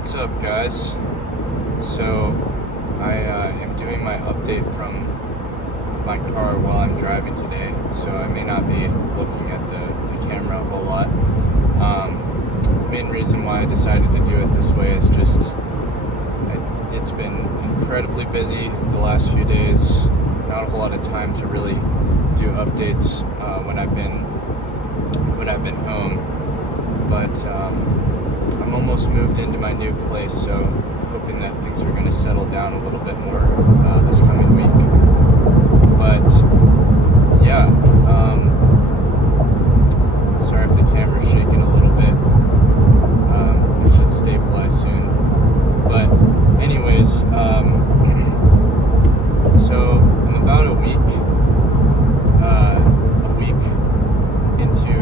What's up, guys? So, I am doing my update from my car while I'm driving today, so I may not be looking at the camera a whole lot. Main reason why I decided to do it this way is just it's been incredibly busy the last few days. Not a whole lot of time to really do updates when I've been home, but I'm almost moved into my new place, so hoping that things are going to settle down a little bit more this coming week. But yeah, sorry if the camera's shaking a little bit. It should stabilize soon. But anyways, so I'm about a week into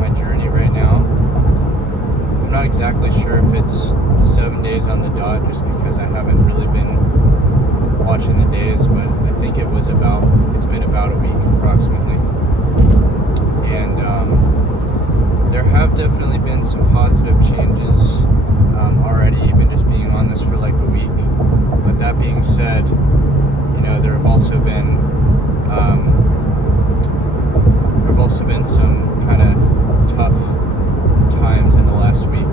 my journey right now. I'm not exactly sure if it's 7 days on the dot, just because I haven't really been watching the days, but I think it's been about a week approximately. And there have definitely been some positive changes already, even just being on this for like a week. But that being said, there have also been some kind of tough times in the last week.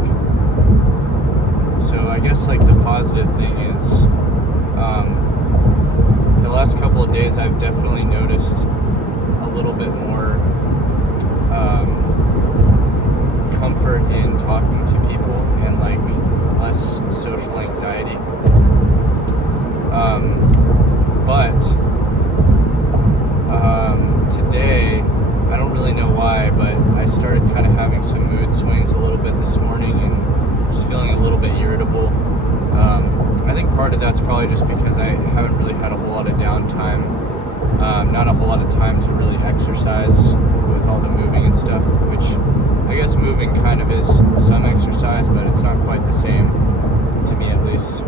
So I guess like the positive thing is the last couple of days I've definitely noticed a little bit more comfort in talking to people and like less social anxiety. But today, I don't really know why, but I started kind of having some mood swings a little bit this morning and just feeling a little bit irritable. I think part of that's probably just because I haven't really had a whole lot of downtime, not a whole lot of time to really exercise with all the moving and stuff, which I guess moving kind of is some exercise, but it's not quite the same, to me at least.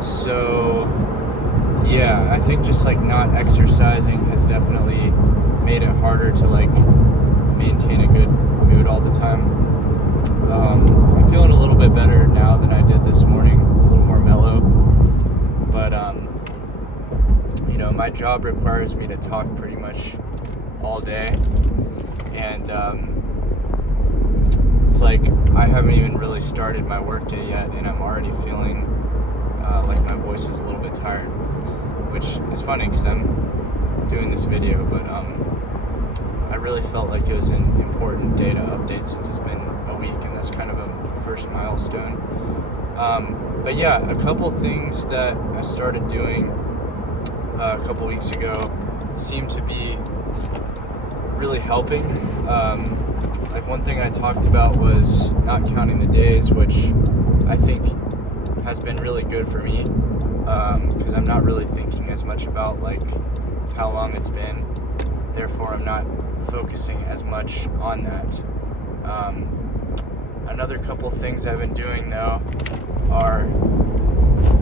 So yeah, I think just like not exercising has definitely made it harder to like maintain a good mood all the time. I'm feeling a little bit better now than I did this morning, a little more mellow. But my job requires me to talk pretty much all day, and it's like I haven't even really started my workday yet, and I'm already feeling like my voice is a little bit tired, which is funny because I'm doing this video, but I really felt like it was an important day to update since it's been a week, and that's kind of a first milestone. But yeah, a couple things that I started doing a couple weeks ago seem to be really helping. Like one thing I talked about was not counting the days, which I think has been really good for me, because I'm not really thinking as much about like how long it's been. Therefore, I'm not focusing as much on that. Another couple things I've been doing though are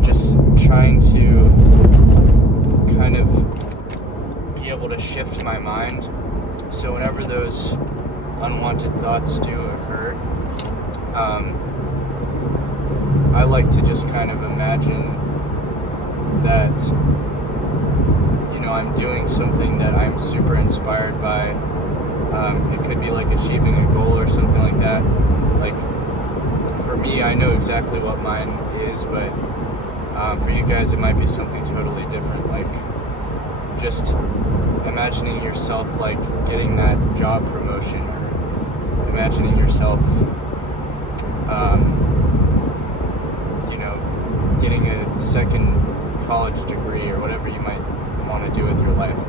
just trying to kind of be able to shift my mind. So whenever those unwanted thoughts do occur, I like to just kind of imagine that I'm doing something that I'm super inspired by. It could be like achieving a goal or something like that. Like for me, I know exactly what mine is, but for you guys it might be something totally different. Like just imagining yourself like getting that job promotion, or imagining yourself getting a second college degree, or whatever you might want to do with your life.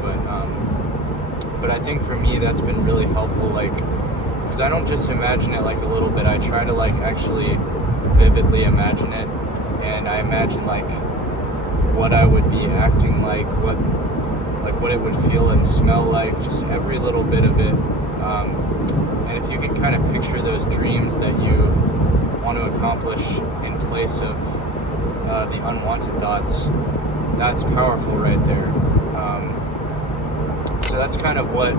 But I think for me that's been really helpful, like because I don't just imagine it like a little bit. I try to like actually vividly imagine it, and I imagine like what I would be acting like, what it would feel and smell like, just every little bit of it. And if you can kind of picture those dreams that you want to accomplish in place of the unwanted thoughts, that's powerful right there. So that's kind of what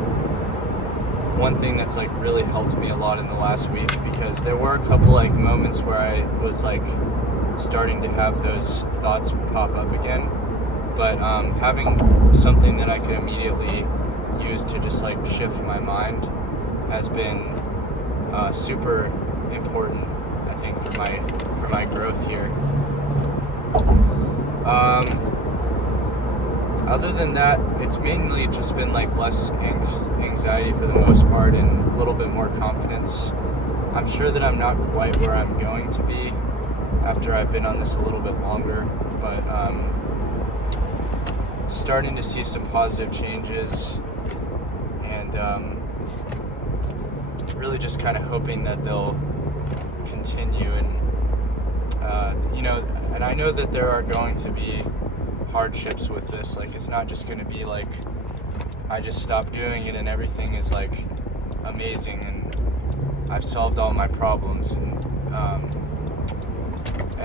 one thing that's like really helped me a lot in the last week, because there were a couple like moments where I was like starting to have those thoughts pop up again, but having something that I can immediately use to just like shift my mind has been super important, I think, for my growth here. Other than that, it's mainly just been like less anxiety for the most part, and a little bit more confidence. I'm sure that I'm not quite where I'm going to be after I've been on this a little bit longer, but starting to see some positive changes, and really just kind of hoping that they'll continue. And and I know that there are going to be hardships with this. Like, it's not just going to be like I just stopped doing it and everything is like amazing and I've solved all my problems, and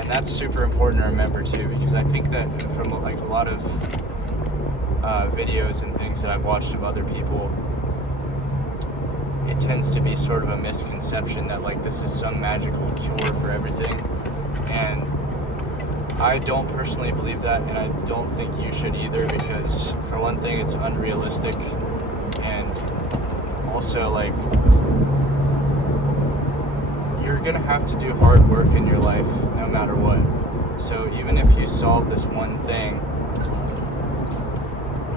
that's super important to remember too, because I think that from like a lot of videos and things that I've watched of other people, it tends to be sort of a misconception that like this is some magical cure for everything, and I don't personally believe that, and I don't think you should either, because for one thing, it's unrealistic, and also like you're gonna have to do hard work in your life no matter what. So even if you solve this one thing,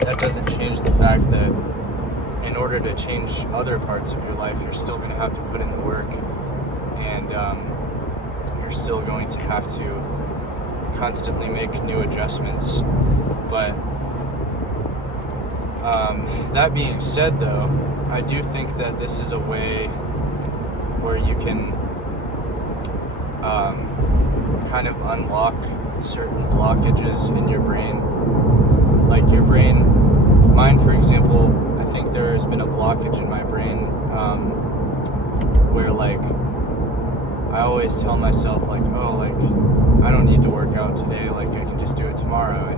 that doesn't change the fact that in order to change other parts of your life, you're still going to have to put in the work, and you're still going to have to constantly make new adjustments. But that being said, though, I do think that this is a way where you can kind of unlock certain blockages in your brain. Like your brain, mine for example, I think there has been a blockage in my brain where like I always tell myself like, oh, like I don't need to work out today, like I can just do it tomorrow,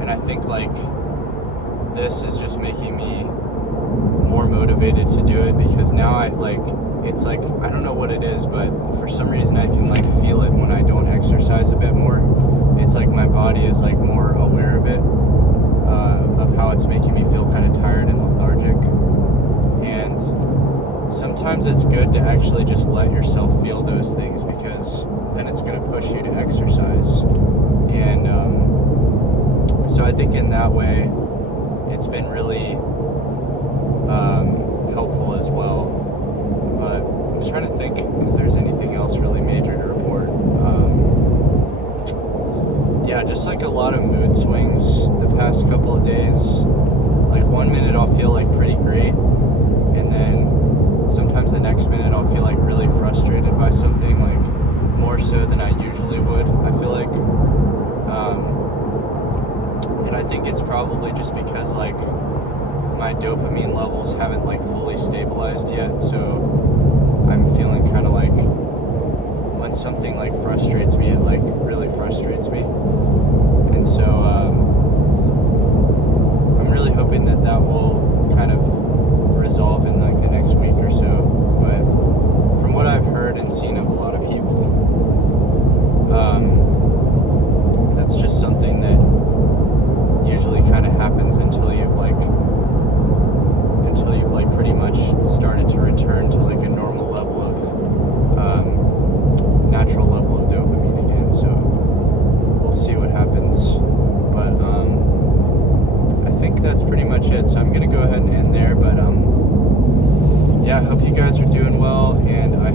and I think like this is just making me more motivated to do it, because now I like, it's like, I don't know what it is, but for some reason I can like feel it when I don't exercise a bit more. It's like my body is like more aware of it, of how it's making me feel kind of tired and lethargic. And sometimes it's good to actually just let yourself feel those things, because then it's going to push you to exercise. And so I think in that way it's been really helpful as well. But I'm trying to think if there's anything else really major to report. Yeah, just like a lot of mood swings the past couple of days. Like 1 minute I'll feel like pretty great, and then sometimes the next minute I'll feel like really frustrated by something, like more so than I usually would, I feel like. And I think it's probably just because like my dopamine levels haven't like fully stabilized yet, so I'm feeling kind of like when something like frustrates me, it like really frustrates me. And so I'm really hoping that that will kind of resolve in like the next week or so. But from what I've heard and seen of a lot of people, that's just something that usually kind of happens until you've like pretty much started to return to like a normal level of natural level of dopamine again. So we'll see what happens, but I think that's pretty much it. So I'm gonna go ahead and end there, but yeah, I hope you guys are doing well, and I